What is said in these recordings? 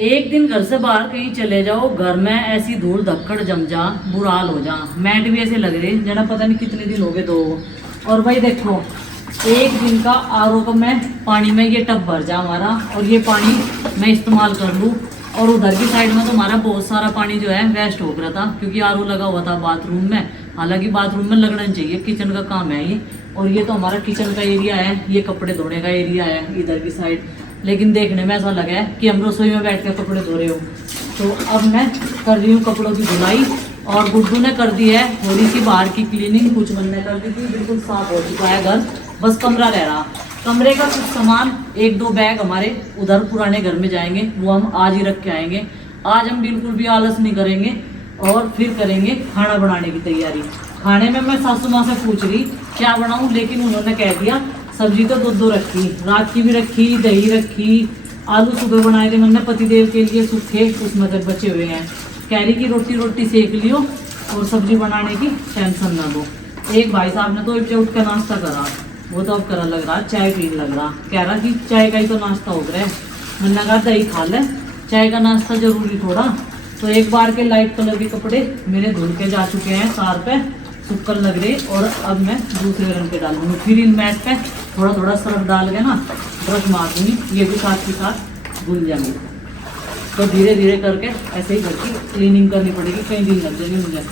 एक दिन घर से बाहर कहीं चले जाओ, घर में ऐसी धूल धक्कड़ जम जा, बुरा हाल हो जा। मैट भी ऐसे लग रहे जना पता नहीं कितने दिन हो गए दो। और भाई देखो, एक दिन का आरओ का मैं पानी में ये टब भर जा हमारा, और ये पानी मैं इस्तेमाल कर लूँ। और उधर की साइड में तो हमारा बहुत सारा पानी जो है वेस्ट हो रहा था, क्योंकि आरओ लगा हुआ था बाथरूम में। हालांकि बाथरूम में लगना चाहिए, किचन का काम है ये। और ये तो हमारा किचन का एरिया है, ये कपड़े धोने का एरिया है इधर की साइड। लेकिन देखने में ऐसा लगा है कि हम रसोई में बैठ कर कपड़े धो रहे हो। तो अब मैं कर रही हूँ कपड़ों की धुलाई, और गुड्डू ने कर दी है थोड़ी सी बाहर की क्लीनिंग, कुछ बनने कर दी थी, बिल्कुल साफ हो चुका है घर, बस कमरा रह रहा। कमरे का कुछ सामान, एक दो बैग हमारे उधर पुराने घर में जाएंगे, वो हम आज ही रख के आएंगे। आज हम बिल्कुल भी आलस नहीं करेंगे, और फिर करेंगे खाना बनाने की तैयारी। खाने में मैं सासू माँ से पूछ रही क्या बनाऊं, लेकिन उन्होंने कह दिया सब्जी तो दो रखी, रात की भी रखी, दही रखी, आलू सुबह बनाए थे मैंने पतिदेव के लिए सूखे, उसमें तक बचे हुए हैं। कह रही कि रोटी सेक लियो और सब्जी बनाने की टेंशन ना दो। एक भाई साहब ने तो एक उठ कर नाश्ता करा, वो तो अब करा लग रहा, चाय पीने लग रहा, कह रहा कि चाय का ही तो नाश्ता हो गया है। मैंने कहा दही खा ले, चाय का नाश्ता जरूरी थोड़ा। तो एक बार के लाइट कलर के कपड़े मेरे धुल के जा चुके हैं तार पे, सुक्कन लग रहे, और अब मैं दूसरे रंग के डालूंगी। फिर इन मैट पे थोड़ा थोड़ा सर्फ डाल के ना ब्रश मार दूंगी, ये भी साथ के साथ धुल जाएंगे। तो धीरे धीरे करके ऐसे ही घर की क्लीनिंग करनी पड़ेगी, कई दिन लग जाएंगे मुझे,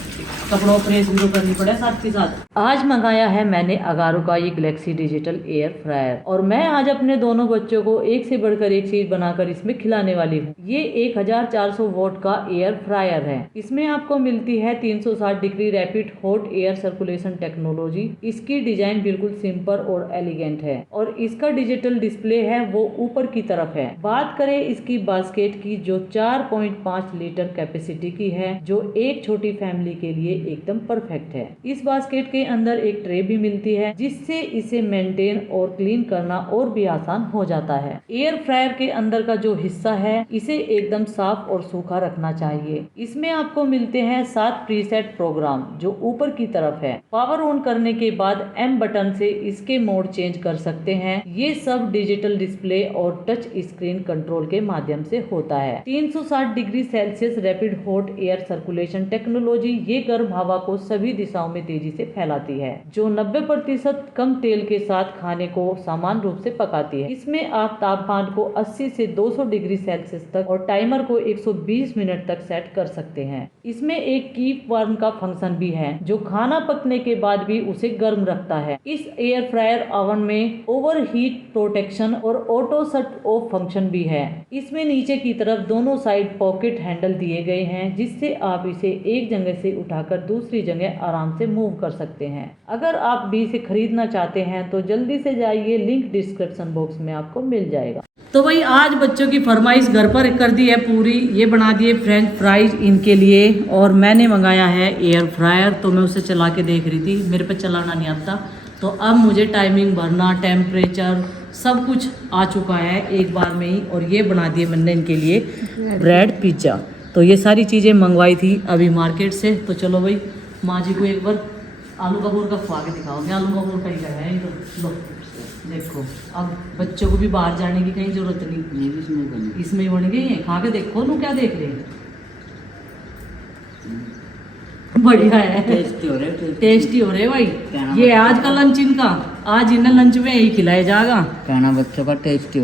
कपड़ों प्रेस भी तो करनी पड़े साथ के साथ। आज मंगाया है मैंने अगारो का ये गैलेक्सी डिजिटल एयर फ्रायर, और मैं आज अपने दोनों बच्चों को एक से बढ़कर एक चीज बनाकर इसमें खिलाने वाली हूँ। ये 1400 वोट का एयर फ्रायर है। इसमें आपको मिलती है 360 degree rapid hot air circulation technology. इसकी डिजाइन बिल्कुल सिंपल और एलिगेंट है, और इसका डिजिटल डिस्प्ले है वो ऊपर की तरफ है। बात करें इसकी बास्केट की, जो 4.5 लीटर कैपेसिटी की है, जो एक छोटी फैमिली के लिए एकदम परफेक्ट है। इस बास्केट के अंदर एक ट्रे भी मिलती है, जिससे इसे मेंटेन और क्लीन करना और भी आसान हो जाता है। एयर फ्रायर के अंदर का जो हिस्सा है, इसे एकदम साफ और सूखा रखना चाहिए। इसमें आपको मिलते हैं 7 प्रीसेट प्रोग्राम, जो ऊपर की तरफ है। पावर ऑन करने के बाद M बटन से इसके मोड चेंज कर सकते हैं। ये सब डिजिटल डिस्प्ले और टच स्क्रीन कंट्रोल के माध्यम से होता है। 360 degree Celsius rapid hot air circulation technology ये गर्म हवा को सभी दिशाओं में तेजी से फैलाती है, जो 90% कम तेल के साथ खाने को समान रूप से पकाती है। इसमें आप तापमान को 80 से 200 डिग्री सेल्सियस तक और टाइमर को 120 मिनट तक सेट कर सकते हैं। इसमें एक कीप वार्म का फंक्शन भी है, जो खाना पकने के बाद भी उसे गर्म रखता है। इस एयर फ्रायर ओवन में ओवर हीट प्रोटेक्शन और ऑटो शट ऑफ फंक्शन भी है। इसमें नीचे की तरफ दोनों साइड पॉकेट हैंडल दिए गए हैं, जिससे आप इसे एक जगह से उठाकर दूसरी जगह आराम से मूव कर सकते हैं। अगर आप भी इसे खरीदना चाहते हैं तो जल्दी से जाइए, लिंक डिस्क्रिप्शन बॉक्स में आपको मिल जाएगा। तो भाई आज बच्चों की फरमाइश घर पर कर दी है पूरी, ये बना दिए फ्रेंच फ्राइज इनके लिए, और मैंने मंगाया है एयर फ्रायर। तो मैं उसे चला के देख रही थी, मेरे पे चलाना नहीं आता, तो अब मुझे टाइमिंग भरना, टेम्परेचर सब कुछ आ चुका है एक बार में ही। और ये बना दिए मैंने इनके लिए ब्रेड पिज्ज़ा। तो ये सारी चीज़ें मंगवाई थी अभी मार्केट से। तो चलो भाई माँ जी को एक बार आलू का बोल का खुआ के दिखाओगे। आलू का बोल का ही है इनको, लो देखो। अब बच्चों को भी बाहर जाने की कहीं जरूरत नहीं, इसमें ही बन गई है, खा के देखो। लो क्या देख रहे हैं, बढ़िया है, टेस्टी हो रहे भाई। ये आज का लंच इनका, आज इन्हें लंच में यही खिलाया जाएगा। कहना बच्चों का टेस्टी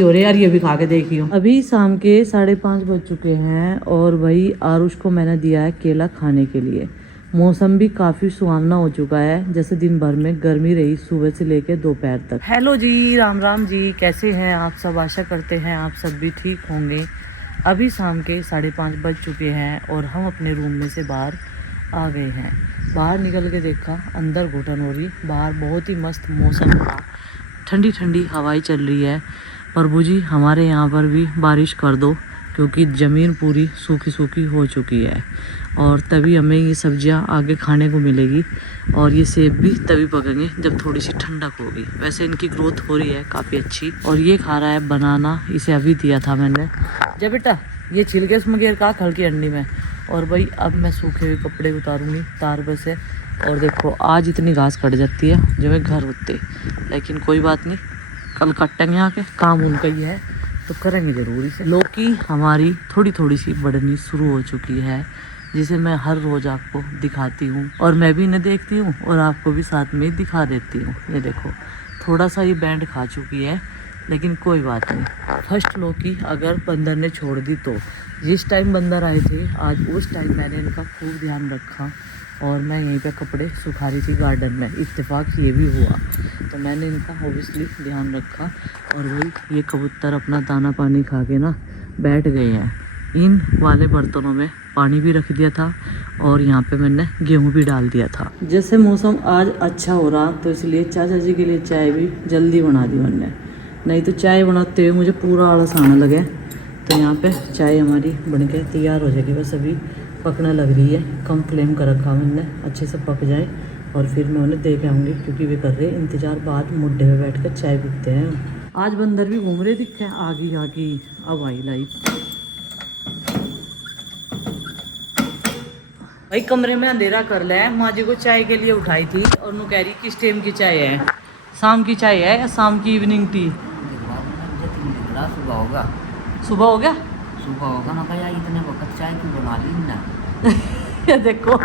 हो रहे यार, ये भी खा के देखियो। अभी शाम के 5:30 बज चुके हैं, और भाई आरुष को मैंने दिया है केला खाने के लिए। मौसम भी काफी सुहावना हो चुका है, जैसे दिन भर में गर्मी रही सुबह से लेकर दोपहर तक। हेलो जी, राम राम जी, कैसे हैं आप सब? आशा करते हैं आप सब भी ठीक होंगे। अभी शाम के 5:30 बज चुके हैं, और हम अपने रूम में से बाहर आ गए हैं। बाहर निकल के देखा, अंदर घुटन हो रही। बाहर बहुत ही मस्त मौसम था, ठंडी ठंडी हवाएं चल रही है। प्रभु जी हमारे यहाँ पर भी बारिश कर दो, क्योंकि ज़मीन पूरी सूखी सूखी हो चुकी है, और तभी हमें ये सब्जियां आगे खाने को मिलेगी। और ये सेब भी तभी पकेंगे जब थोड़ी सी ठंडक होगी। वैसे इनकी ग्रोथ हो रही है काफ़ी अच्छी। और ये खा रहा है बनाना, इसे अभी दिया था मैंने। जब बेटा ये छिलके उसमें गिर का हल्की अंडी में। और भाई अब मैं सूखे हुए कपड़े उतारूंगी तार पर से। और देखो आज इतनी घास कट जाती है जो मैं घर होते, लेकिन कोई बात नहीं, कल कटेंगे आके, काम उनका ही है। तो करेंगे ज़रूर इसे। लौकी हमारी थोड़ी थोड़ी सी बढ़नी शुरू हो चुकी है, जिसे मैं हर रोज़ आपको दिखाती हूँ और मैं भी इन्हें देखती हूँ और आपको भी साथ में दिखा देती हूँ। ये देखो थोड़ा सा ये बैंड खा चुकी है, लेकिन कोई बात नहीं। फर्स्ट लौकी अगर बंदर ने छोड़ दी तो, जिस टाइम बंदर आए थे आज उस टाइम मैंने इनका खूब ध्यान रखा और मैं यहीं पे कपड़े सुखा रही थी गार्डन में। इत्तेफाक ये भी हुआ तो मैंने इनका ऑब्वियसली ध्यान रखा और वही ये कबूतर अपना दाना पानी खा के ना बैठ गए हैं। इन वाले बर्तनों में पानी भी रख दिया था और यहाँ पे मैंने गेहूं भी डाल दिया था। जैसे मौसम आज अच्छा हो रहा तो इसलिए चाचा जी के लिए चाय भी जल्दी बना दी मैंने, नहीं तो चाय बनाते हुए मुझे पूरा आलस आने लगे। तो यहाँ पे चाय हमारी बन के तैयार हो जाएगी, बस अभी पकने लग रही है। कम फ्लेम कर रखा मैंने, अच्छे से पक जाए और फिर मैं उन्हें दे के आऊँगी, क्योंकि वे कर रहे इंतज़ार। बाद मुड्ढे में बैठ कर चाय पीते हैं। आज बंदर भी घूम रहे दिखे आगी आगी। अब आई लाइट। भाई कमरे में अंधेरा कर ले। माँ जी को चाय के लिए उठाई थी और नु कह रही किस टाइम की चाय है, शाम की चाय है या शाम की इवनिंग टी? सुबह होगा। सुबह हो गया? सुबह होगा ना भैया, इतने वक्त चाय क्यों बना ली ना। ये देखो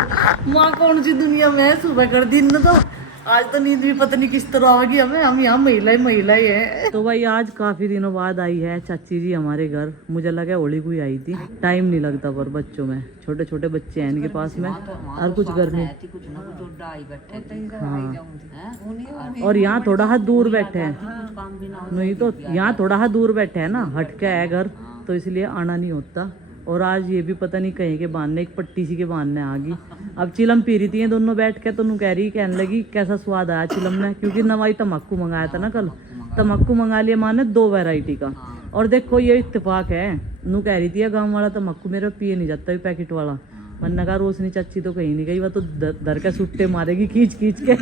माँ कौन सी दुनिया में है, सुबह कर दी न। तो आज तो नींद भी पता नहीं किस तरह आएगी हमें, हम यहाँ महिला ही है। तो भाई आज काफी दिनों बाद आई है चाची जी हमारे घर। मुझे लगा होली कोई आई थी, टाइम नहीं लगता पर बच्चों में, छोटे छोटे बच्चे हैं इनके पास में और कुछ गर्मी। हाँ और यहाँ थोड़ा हाथ दूर बैठे हैं, नहीं तो यहाँ थोड़ा हाथ दूर बैठे हैं ना, हटके है घर, तो इसलिए आना नहीं होता। और आज ये भी पता नहीं कहीं के बांधने, एक पट्टी सी के बांधने आ गई। अब चिलम पी रही थी दोनों बैठ के, तो नू कह रही, कहने लगी कैसा स्वाद आया चिलम में, क्योंकि नवाई तम्बाकू मंगाया था ना कल। तम्बाकू मंगा लिया माँ ने 2 वैरायटी का। और देखो ये इत्तेफाक है, नू कह रही थी गाँव वाला तम्बाकू मेरा पिए नहीं जाता पैकेट वाला। मैंने कहा रोशनी चाची तो कहीं नहीं गई, वह तो दर के सुट्टे मारेगी खींच खींच के।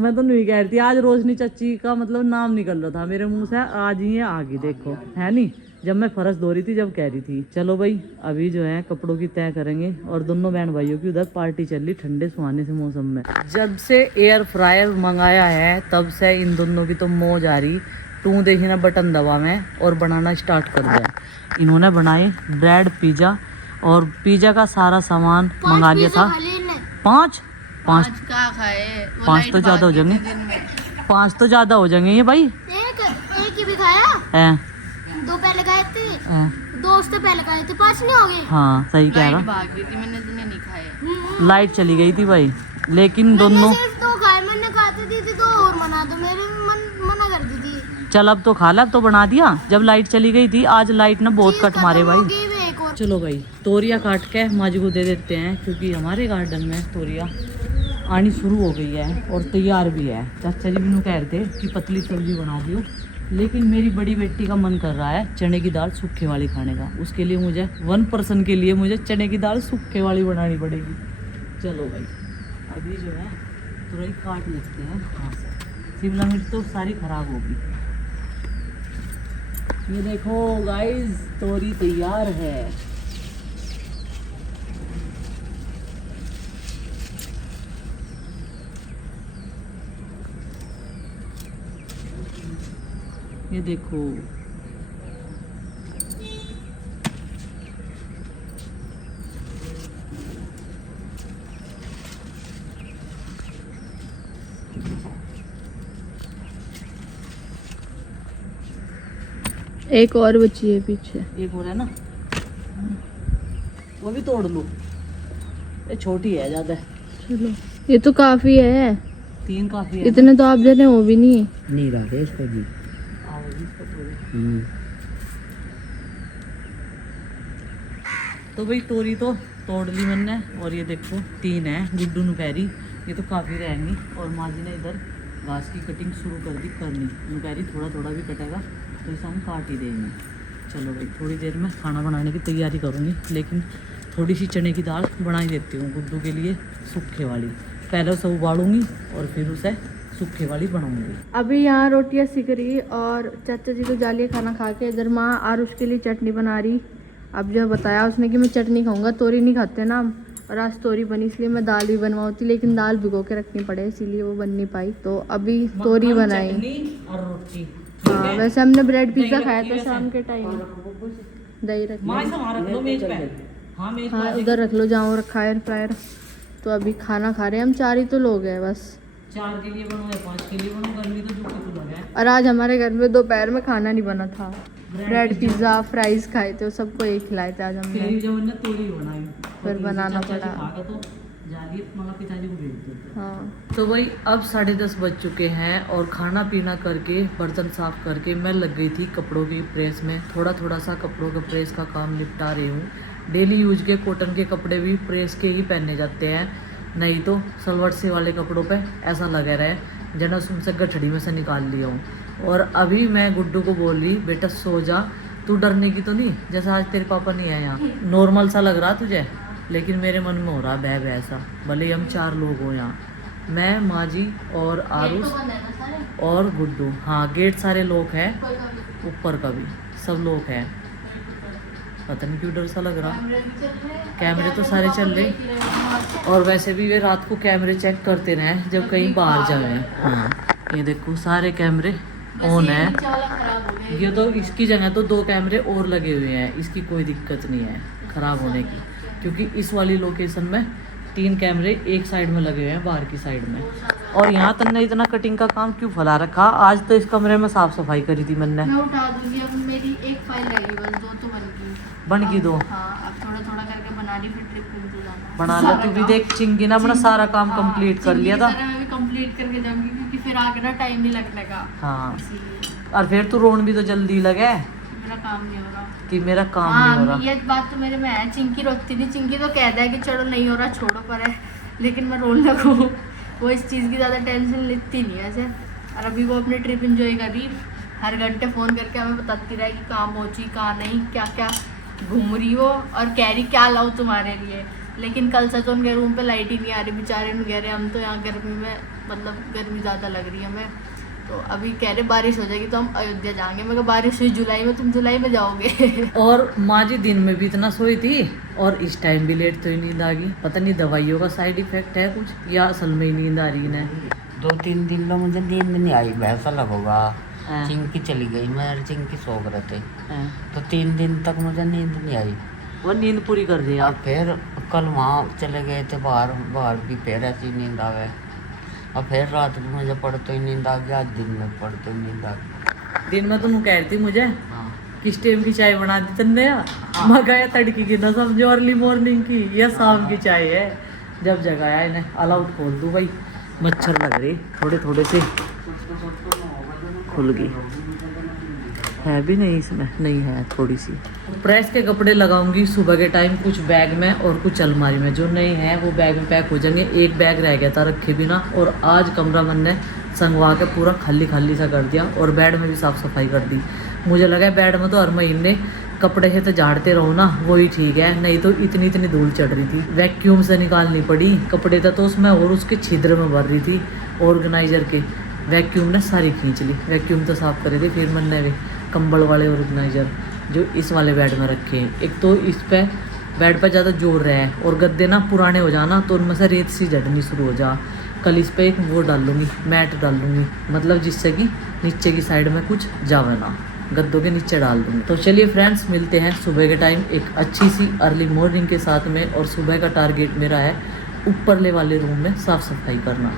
मैं तो नहीं कह रही थी, आज रोशनी चाची का मतलब नाम निकल रहा था मेरे मुंह से, आज ही आ गई देखो, है नहीं। जब मैं फरस धो रही थी जब कह रही थी। चलो भाई अभी जो है कपड़ों की तय करेंगे और दोनों बहन भाइयों की उधर पार्टी चल रही ठंडे सुहाने से मौसम में। जब से एयर फ्रायर मंगाया है तब से इन दोनों की तो मौज आ रही। तू देखी ना बटन दबा में और बनाना स्टार्ट कर दिया। इन्होंने बनाए ब्रेड पिज़्ज़ा और पिज़्ज़ा का सारा सामान मंगा लिया था। 5 का खाए, 5 तो ज़्यादा हो जाएंगे, 5 तो ज़्यादा हो जाएंगे ये भाई। एक ही भी खाया है 2 पहले खाए थे, 2 उससे पहले खाए थे, 5 नहीं हो गए। हाँ सही कह रहा। भाग गई थी, मैंने तो नहीं खाए। लाइट चली गई थी भाई, लेकिन दोनों सिर्फ 2 खाए, मैंने खाते दी थी 2 और बना दो, मेरे मना कर दी थी। चल अब तो खा ला, अब तो बना दिया जब लाइट चली गई थी। आज लाइट ना बहुत कट मारे भाई। चलो भाई तोरिया काट के माँ जी को दे देते हैं, क्योंकि हमारे गार्डन में तोरिया आनी शुरू हो गई है और तैयार भी है। चाचा जी भी कह रहे थे कि पतली सब्जी बना दियो, लेकिन मेरी बड़ी बेटी का मन कर रहा है चने की दाल सूखे वाली खाने का। उसके लिए मुझे 1 पर्सन के लिए मुझे चने की दाल सूखे वाली बनानी पड़ेगी। चलो भाई अभी जो है तुरंत काट लेते हैं हाथ से। शिमला मिर्च तो सारी खराब होगी। ये देखो गाइस तोरी तैयार है। ये देखो एक और बची है पीछे, एक और है ना, वो भी तोड़ लो। ये छोटी है ज्यादा। चलो ये तो काफी है, 3 काफी है। इतने तो आप जने हो भी नहीं। नहीं रहा इसको भी। तो भाई तोरी तो तोड़ ली मैंने और ये देखो 3 है। गुड्डू नुकैरी ये तो काफ़ी रहेंगी और माँ जी ने इधर घास की कटिंग शुरू कर दी करनी। नुकैरी थोड़ा थोड़ा भी कटेगा तो इसे हम काट ही देंगे। चलो भाई थोड़ी देर में खाना बनाने की तैयारी करूँगी, लेकिन थोड़ी सी चने की दाल बना ही देती हूँ गुड्डू के लिए सूखे वाली। पहले उसे उबालूँगी और फिर उसे सूखे वाली बनाऊँगी। अभी यहाँ रोटियाँ सीख रही और चाचा जी को जालिए खाना खा के इधर माँ आरुष के लिए चटनी बना रही। अब जो बताया उसने कि मैं चटनी खाऊंगा, तोरी नहीं खाते ना हम, और आज तोरी बनी इसलिए मैं दाल भी बनवाती, लेकिन दाल भिगो के रखनी पड़े इसीलिए वो बन नहीं पाई। तो अभी तोरी बनाई और रोटी हाँ वैसे हमने ब्रेड दही पिज्जा रखी खाया था वैसे। शाम के टाइम, दही रखी। माँ इसे वहाँ रख लो मेज पे। हाँ मेज हाँ पे उधर रख लो जहाँ वो रखा है एयर फ्रायर। तो अभी खाना खा रहे हैं हम, 4 ही तो लोग हैं बस। 4 के लिए बनो या 5 के लिए बनो, गर्मी तो जो कुछ लगा है। और आज हमारे घर में दोपहर में खाना नहीं बना था, ब्रेड पिज्ज़ा फ्राइज खाए थे, सबको एक खिलाए थे आज हमने। फिर जो ने तोड़ी बनाई फिर बनाना पड़ा। खागा तो जाली मतलब पिताजी को भेज देते। हाँ तो वही अब 10:30 बज चुके हैं और खाना पीना करके बर्तन साफ करके मैं लग गई थी कपड़ों की प्रेस में। थोड़ा थोड़ा सा कपड़ों का प्रेस का काम निपटा रही हूँ। डेली यूज के कॉटन के कपड़े भी प्रेस के ही पहने जाते हैं, नहीं तो सलवार से वाले कपड़ों पे ऐसा लगा रहे जना उनसे गठड़ी में से निकाल लिया हूँ। और अभी मैं गुड्डू को बोल रही बेटा सो जा, तू डरने की तो नहीं, जैसा आज तेरे पापा नहीं आए यहाँ। नॉर्मल सा लग रहा तुझे, लेकिन मेरे मन में हो रहा बह बह ऐसा। भले ही हम 4 लोग हो यहाँ, मैं माँ जी और आरुष और गुड्डू। हाँ गेट सारे लोग हैं, ऊपर का भी सब लोग हैं। पता नहीं क्यों डर सा लग रहा। कैमरे तो सारे चल रहे, और वैसे भी वे रात को कैमरे चेक करते रहे जब कहीं बाहर जाए। हाँ ये देखो सारे कैमरे ऑन है। ये तो इसकी जगह तो 2 कैमरे और लगे हुए हैं, इसकी कोई दिक्कत नहीं है ख़राब होने की, क्योंकि इस वाली लोकेशन में 3 कैमरे एक साइड में लगे हुए हैं, बाहर की साइड में। और यहाँ तन्ने इतना कटिंग का काम क्यों फैला रखा? आज तो इस कमरे में साफ सफाई करी थी मैंने। मैं उठा दूंगी, अब मेरी एक फाइल लगी बस, 2 तो बन गई 2। हाँ अब थोड़ा थोड़ा करके बना रही, फिर ट्रिप पे भी जाना। बना लो तू भी, देख चिंगी ना अपना सारा काम कंप्लीट कर लिया था। मैं भी कंप्लीट करके जाऊंगी क्योंकि फिर आगे ना टाइम नहीं लगने का, हाँ इसीलिए और फिर तू रोन भी तो जल्दी लगे मेरा काम नहीं हो रहा। कि मेरा काम नहीं हो हाँ रहा। ये बात तो मेरे में है, चिंकी रोकती नहीं, चिंकी तो कहता है कि चलो नहीं हो रहा छोड़ो पर है, लेकिन मैं रोन लगूँ वो इस चीज़ की ज़्यादा टेंशन लेती नहीं है ऐसे। और अभी वो अपनी ट्रिप इंजॉय कर रही, हर घंटे फ़ोन करके हमें बताती रहे कि कहाँ पहुँची कहाँ नहीं, क्या क्या घूम रही हो, और कह रही क्या लाऊं तुम्हारे लिए। लेकिन कल से तो उनके रूम पे लाइट ही नहीं आ रही, बेचारे ने कह रहे हम तो यहाँ गर्मी में, मतलब गर्मी ज़्यादा लग रही है हमें, तो अभी कह रहे बारिश हो जाएगी तो हम अयोध्या जाएंगे। मैं कहा बारिश हुई जुलाई में, तुम जुलाई में जाओगे। और माँ जी दिन में भी इतना सोई थी और इस टाइम भी लेट तो ही नींद आ गई। पता नहीं दवाइयों का साइड इफेक्ट है कुछ, या असल में ही नींद आ रही है ना। 2-3 दिन में मुझे नींद नहीं आई, वैसा लगोगा। हाँ। चिंकी चली गई, मैं और चिंकी सो रहे थे, हाँ। तो 3 दिन तक मुझे नींद नहीं आई। वो नींद पूरी कर रही है और आप। फिर कल वहाँ चले गए थे बाहर भी फिर ऐसी नींद आ गए, और फिर रात में मुझे पढ़ते ही नींद आ गया, आज दिन में पढ़ते ही नींद आ गई। दिन में तुम कह रही थी मुझे हाँ किस टाइम की चाय बना दी तुमने, मैं गया तड़की की ना समझो अर्ली मॉर्निंग की या शाम की चाय है। जब जगाया इन्हें ऑल आउट खोल दूँ भाई, मच्छर लग रही थोड़े थोड़े से, खुल गई है भी नहीं इसमें, नहीं है थोड़ी सी। प्रेस के कपड़े लगाऊंगी सुबह के टाइम, कुछ बैग में और कुछ अलमारी में, जो नहीं है वो बैग में पैक हो जाएंगे। एक बैग रह गया था रखे बिना, और आज कमरा मन ने संगवा के पूरा खाली खाली सा कर दिया, और बेड में भी साफ़ सफाई कर दी। मुझे लगा बेड में तो हर महीने कपड़े से तो झाड़ते रहो ना, वही ठीक है, नहीं तो इतनी इतनी धूल चढ़ रही थी, वैक्यूम से निकालनी पड़ी। कपड़े था तो उसमें और उसके छिद्र में भर रही थी, ऑर्गेनाइजर के वैक्यूम ने सारी खींच ली। वैक्यूम तो साफ करे थे, फिर मैंने भी कंबल वाले ऑर्गेनाइजर जो इस वाले बेड में रखे हैं, एक तो इस पे बेड पे ज़्यादा जोर रहा है, और गद्दे ना पुराने हो जाना तो उनमें से रेत सी झड़नी शुरू हो जा। कल इस पे एक वो डाल लूँगी, मैट डाल लूँगी, मतलब जिससे कि नीचे की साइड में कुछ जावे ना, गद्दों के नीचे डाल दूँगी। तो चलिए फ्रेंड्स, मिलते हैं सुबह के टाइम एक अच्छी सी अर्ली मॉर्निंग के साथ में। और सुबह का टारगेट मेरा है ऊपरले वाले रूम में साफ़ सफाई करना,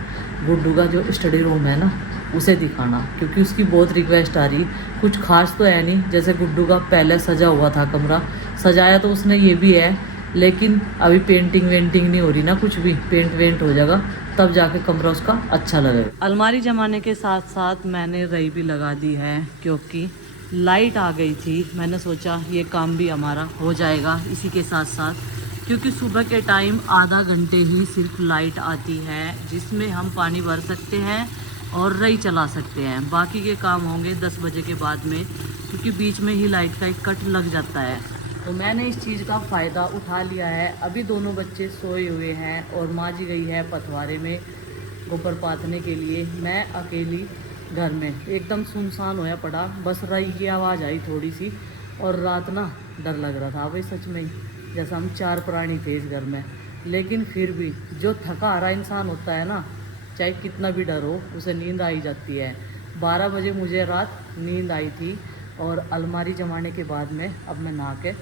गुड्डू का जो स्टडी रूम है ना उसे दिखाना, क्योंकि उसकी बहुत रिक्वेस्ट आ रही। कुछ खास तो है नहीं, जैसे गुड्डू का पहले सजा हुआ था कमरा, सजाया तो उसने ये भी है, लेकिन अभी पेंटिंग वेंटिंग नहीं हो रही ना, कुछ भी पेंट वेंट हो जाएगा तब जाके कमरा उसका अच्छा लगेगा। अलमारी जमाने के साथ साथ मैंने रई भी लगा दी है, क्योंकि लाइट आ गई थी। मैंने सोचा ये काम भी हमारा हो जाएगा इसी के साथ साथ, क्योंकि सुबह के टाइम आधा घंटे ही सिर्फ लाइट आती है, जिसमें हम पानी भर सकते हैं और रई चला सकते हैं। बाकी के काम होंगे 10 बजे के बाद में, क्योंकि बीच में ही लाइट का एक कट लग जाता है। तो मैंने इस चीज़ का फ़ायदा उठा लिया है। अभी दोनों बच्चे सोए हुए हैं और माँ जी गई है पथवारे में गोबर पाथने के लिए। मैं अकेली घर में, एकदम सुनसान होया पड़ा, बस रई की आवाज़ आई थोड़ी सी, और रात ना डर लग रहा था भाई सच में ही, जैसा हम 4 प्राणी थे इस घर में। लेकिन फिर भी जो थका हारा इंसान होता है ना, चाहे कितना भी डर हो, उसे नींद आ ही जाती है। 12 बजे मुझे रात नींद आई थी और अलमारी जमाने के बाद में अब मैं नहा के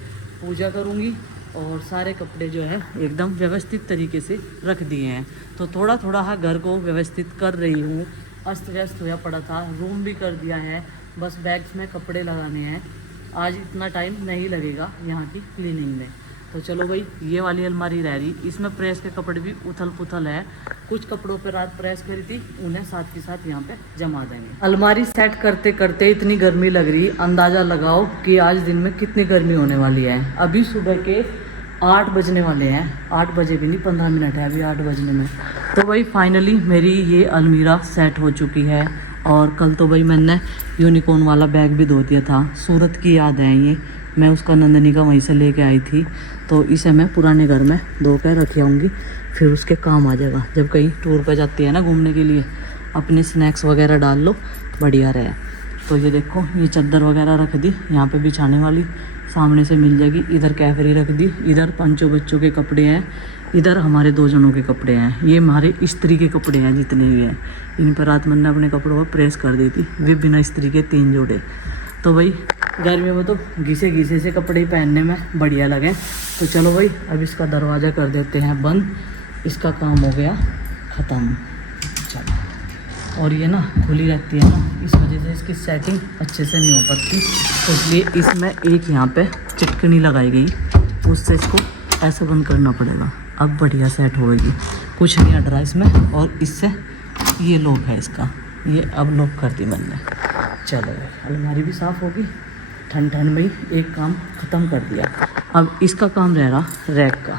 पूजा करूँगी और सारे कपड़े जो है एकदम व्यवस्थित तरीके से रख दिए हैं। तो थोड़ा थोड़ा हाँ घर को व्यवस्थित कर रही हूँ। अस्त व्यस्त हुआ पड़ा था, रूम भी कर दिया है, बस बैग्स में कपड़े लगाने हैं। आज इतना टाइम नहीं लगेगा यहाँ की क्लीनिंग में। तो चलो भाई, ये वाली अलमारी रह रही, इसमें प्रेस के कपड़े भी उथल पुथल है। कुछ कपड़ों पे रात प्रेस करी थी, उन्हें साथ के साथ यहाँ पे जमा देंगे। अलमारी सेट करते करते इतनी गर्मी लग रही, अंदाज़ा लगाओ कि आज दिन में कितनी गर्मी होने वाली है। अभी सुबह के 8 बजने वाले हैं, 8 बजे भी नहीं, 15 मिनट है अभी 8 बजने में। तो भाई फाइनली मेरी ये अलमीरा सेट हो चुकी है। और कल तो भाई मैंने यूनिकॉर्न वाला बैग भी धो दिया था, सूरत की याद है ये, मैं उसका नंदनी का वहीं से लेके आई थी। तो इसे मैं पुराने घर में धो कर रख आऊँगी, फिर उसके काम आ जाएगा जब कहीं टूर पर जाती है ना घूमने के लिए। अपने स्नैक्स वगैरह डाल लो, बढ़िया रहे। तो ये देखो, ये चादर वगैरह रख दी यहाँ पे बिछाने वाली, सामने से मिल जाएगी। इधर कैफरी रख दी, इधर 5 बच्चों के कपड़े हैं, इधर हमारे 2 जनों के कपड़े हैं। ये हमारे इस्त्री के कपड़े हैं जितने भी हैं, इन पर रात मैंने अपने कपड़ों पर प्रेस कर दी थी, वे बिना इस्त्री के 3 जोड़े। तो भाई गर्मियों में तो घिसे घिसे से कपड़े ही पहनने में बढ़िया लगे। तो चलो भाई, अब इसका दरवाज़ा कर देते हैं बंद, इसका काम हो गया ख़त्म। चलो, और ये ना खुली रहती है ना, इस वजह से इसकी सेटिंग अच्छे से नहीं हो पाती, तो इसलिए इसमें एक यहाँ पे चिटकनी लगाई गई, उससे इसको ऐसे बंद करना पड़ेगा। अब बढ़िया सेट होएगी, कुछ नहीं हट रहा इसमें। और इससे ये लॉक है इसका, ये अब लॉक कर दी मैंने। चलो, अलमारी भी साफ़ होगी, ठंड ठंड में ही एक काम ख़त्म कर दिया। अब इसका काम रह रहा रैक का।